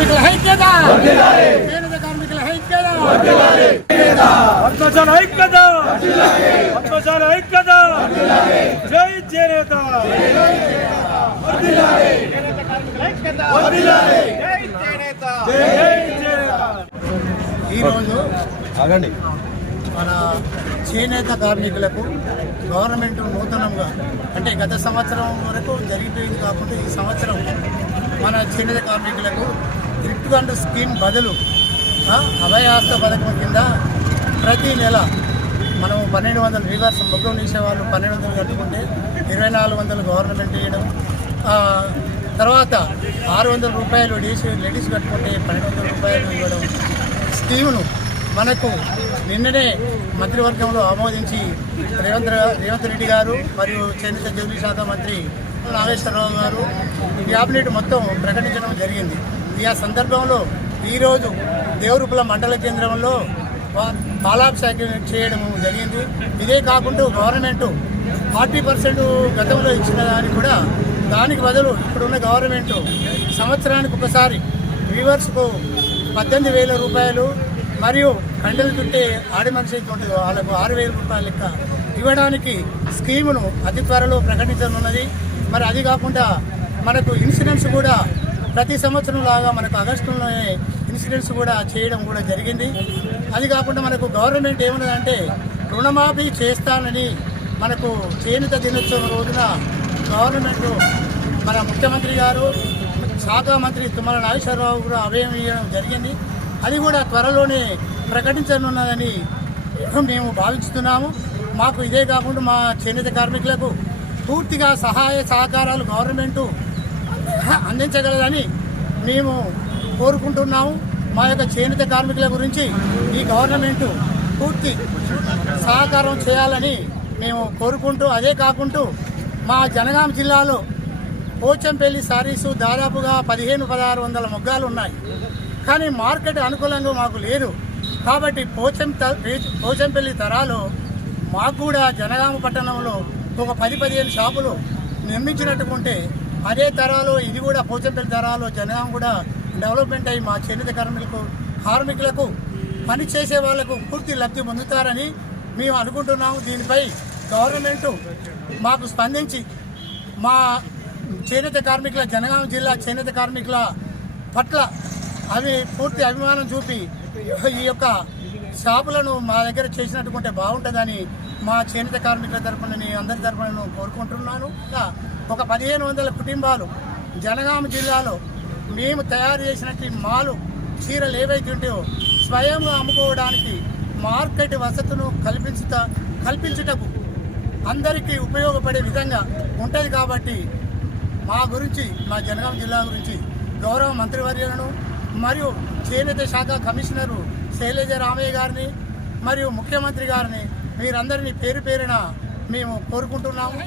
కార్మికుల ఐక్యత! చేనేత కార్మికుల ఐక్యత! పద్మశాల ఐక్యత! పద్మశాల ఐక్యత! జై చేనేత జై చేనేత ఈరోజు ఆగండి. మన చేనేత కార్మికులకు గవర్నమెంట్ నూతనంగా అంటే గత సంవత్సరం వరకు జరిగిపోయింది కాకుండా ఈ సంవత్సరం మన చేనేత కార్మికులకు గిఫ్ట్ స్కీమ్ బదులు ఆ, అభయాస్త పథకం కింద ప్రతి నెల మనం పన్నెండు వందలు రివర్స్ మొగ్గం తీసే వాళ్ళు పన్నెండు వందలు కట్టుకుంటే ఇరవై నాలుగు వందలు గవర్నమెంట్ ఇవ్వడం తర్వాత ఆరు వందల రూపాయలు లేడీస్ లేడీస్ కట్టుకుంటే పన్నెండు వందల రూపాయలు ఇవ్వడం. స్కీమును మనకు నిన్ననే మంత్రివర్గంలో ఆమోదించి రేవంత్ రేవంత్ రెడ్డి గారు మరియు చేనేత జౌలి శాఖ మంత్రి నాగేశ్వరరావు గారు ఈ క్యాబినెట్ మొత్తం ప్రకటించడం జరిగింది. ఈ ఆ సందర్భంలో ఈరోజు దేవరుపుల మండల కేంద్రంలో వా- పాలాభిషేకం చేయడం జరిగింది. ఇదే కాకుండా గవర్నమెంట్ ఫార్టీ పర్సెంట్ గతంలో ఇచ్చిన దానికి కూడా దానికి బదులు ఇప్పుడున్న గవర్నమెంట్ సంవత్సరానికి ఒకసారి వ్యూవర్స్కు పద్దెనిమిది వేల రూపాయలు మరియు కండలు చుట్టే ఆడి మనిషి అయితే వాళ్ళకు ఆరు వేల రూపాయల లెక్క ఇవ్వడానికి స్కీమును అతి త్వరలో ప్రకటించనున్నది. మరి అది కాకుండా మనకు ఇన్సూరెన్స్ కూడా ప్రతి సంవత్సరం లాగా మనకు ఆగస్టులోనే ఇన్సూరెన్స్ కూడా చేయడం కూడా జరిగింది. అది కాకుండా మనకు గవర్నమెంట్ ఏమన్నదంటే రుణమాఫీ చేస్తానని మనకు చేనేత దినోత్సవం రోజున గవర్నమెంట్ మన ముఖ్యమంత్రి గారు శాఖ మంత్రి తుమ్మల నాగేశ్వరరావు కూడా అభయం ఇవ్వడం జరిగింది. అది కూడా త్వరలోనే ప్రకటించనున్నదని మేము భావిస్తున్నాము. మాకు ఇదే కాకుండా మా చేనేత కార్మికులకు పూర్తిగా సహాయ సహకారాలు గవర్నమెంటు అందించగలదని మేము కోరుకుంటున్నాము. మా యొక్క చేనేత కార్మికుల గురించి ఈ గవర్నమెంట్ పూర్తి సహకారం చేయాలని మేము కోరుకుంటూ అదే కాకుండా మా జనగాం జిల్లాలో పోచంపల్లి సారీసు దాదాపుగా పదిహేను పదహారు వందల మొగ్గాలు ఉన్నాయి. కానీ మార్కెట్ అనుకూలంగా మాకు లేదు. కాబట్టి పోచం పోచంపల్లి తరాలో మాకు కూడా జనగామ పట్టణంలో ఒక పది పదిహేను షాపులు నిర్మించినట్టుకుంటే అదే తరాలో ఇది కూడా పోచంపల్లి తరాలో జనగాం కూడా డెవలప్మెంట్ అయ్యి మా చేనేత కార్మికులకు కార్మికులకు పని చేసే వాళ్ళకు పూర్తి లబ్ధి పొందుతారని మేము అనుకుంటున్నాము. దీనిపై గవర్నమెంట్ మాకు స్పందించి మా చేనేత కార్మికుల జనగాం జిల్లా చేనేత కార్మికుల పట్ల అవి పూర్తి అభిమానం చూపి ఈ యొక్క షాపులను మా దగ్గర చేసినట్టుకుంటే బాగుంటుందని మా చేనేత కార్మికుల తరపున నేను అందరి తరపున నేను కోరుకుంటున్నాను. ఒక పదిహేను వందల కుటుంబాలు జనగామ జిల్లాలో మేము తయారు చేసినట్టు మాలు చీరలు ఏవైతే ఉంటాయో స్వయంగా అమ్ముకోవడానికి మార్కెట్ వసతును కల్పించుట కల్పించుటకు అందరికీ ఉపయోగపడే విధంగా ఉంటుంది కాబట్టి మా గురించి మా జనగాం జిల్లా గురించి గౌరవ మంత్రివర్యులను మరియు చేనేత శాఖ కమిషనరు శైలజ రామయ్య గారిని మరియు ముఖ్యమంత్రి గారిని మీరందరినీ పేరు పేరున మేము కోరుకుంటున్నాము.